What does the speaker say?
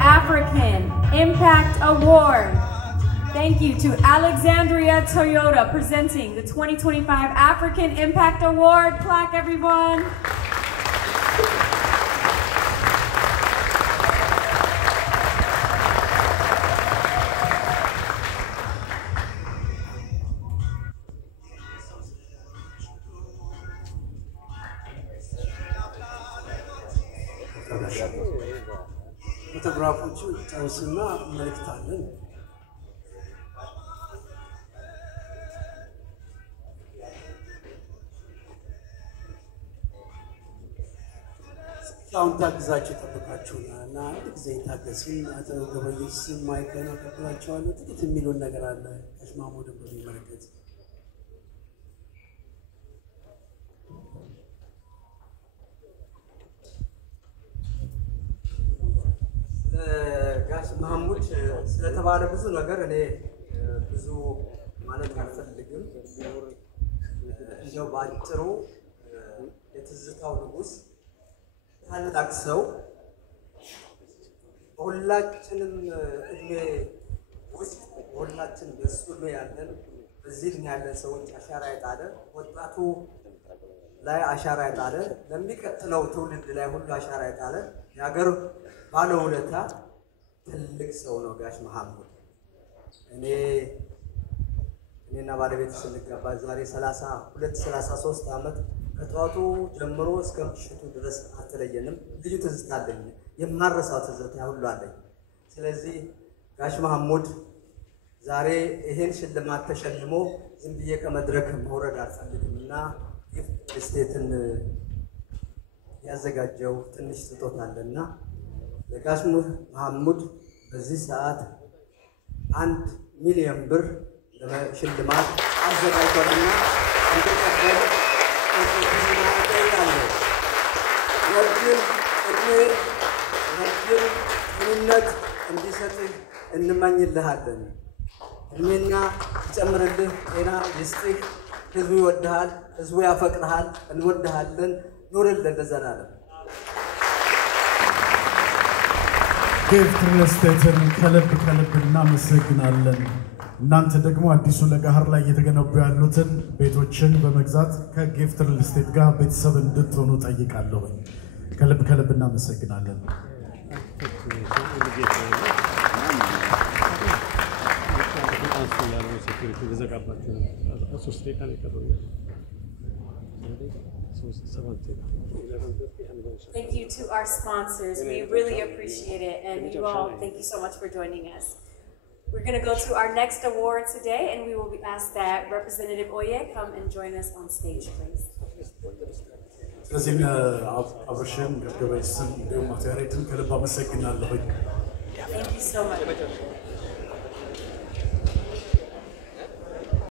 African Impact Award. Thank you to Alexandria Toyota presenting the 2025 African Impact Award. Clap, everyone. ፎቶግራፎቹ ጨርስና መልክታለን አሁን ታግዛችሁ ተጠብቃችሁና አንድ ጊዜ ታገስን አቶ ገበየስ ማይከና ተጠብቃችኋል ጥቂት የሚሉን ነገር አለ ተስማሙልን በሚመለከት ጋሽ መሐሙድ ስለተባለ ብዙ ነገር እኔ ብዙ ማለት አልፈልግም እንደው ባጭሩ የትዝታው ንጉስ ታላቅ ሰው ሁላችንም እድሜ ውስጥ ሁላችን በሱ ነው ያለን በዚህ ነው ያለን ሰዎች አሻራ የጣለ ወጣቱ ላይ አሻራ የጣለ ለሚቀጥለው ትውልድ ላይ ሁሉ አሻራ የጣለ ያገር ባለውለታ ትልቅ ሰው ነው ጋሽ መሐሙድ እኔና ባለቤት ስንገባ ዛሬ 33 ዓመት ከጧቱ ጀምሮ እስከ ምሽቱ ድረስ አትለየንም ልዩ ትዝታ አለኝ የማረሳው ትዝታ ሁሉ አለኝ ስለዚህ ጋሽ መሐሙድ ዛሬ ይሄን ሽልማት ተሸልሞ ዝም ብዬ ከመድረክ መውረድ አልፈልግምና ስቴትን ያዘጋጀው ትንሽ ስጦታ አለና ለጋሽ መሐሙድ በዚህ ሰዓት 1 ሚሊዮን ብር ለሽልማት አዘጋጅቷልና እንድትቀበል ረጅም እንዲሰጥህ እንመኝልሃለን እድሜና ይጨምርልህ ጤና ይስጥህ ህዝቡ ይወድሃል ህዝቡ ያፈቅርሃል እንወድሃለን ኑርልን ለዘላለም ጊፍት ሪልስቴትን ከልብ እናመሰግናለን እናንተ ደግሞ አዲሱ ለጋህር ላይ እየተገነቡ ያሉትን ቤቶችን በመግዛት ከጊፍት ሪልስቴት ጋር ቤተሰብ እንድትሆኑ ጠይቃለሁ ከልብ እናመሰግናለን Thank you to our sponsors. We really appreciate it. And you all, thank you so much for joining us. We're going to go to our next award today, and we will ask that Representative Oye come and join us on stage, please. Thank you so much.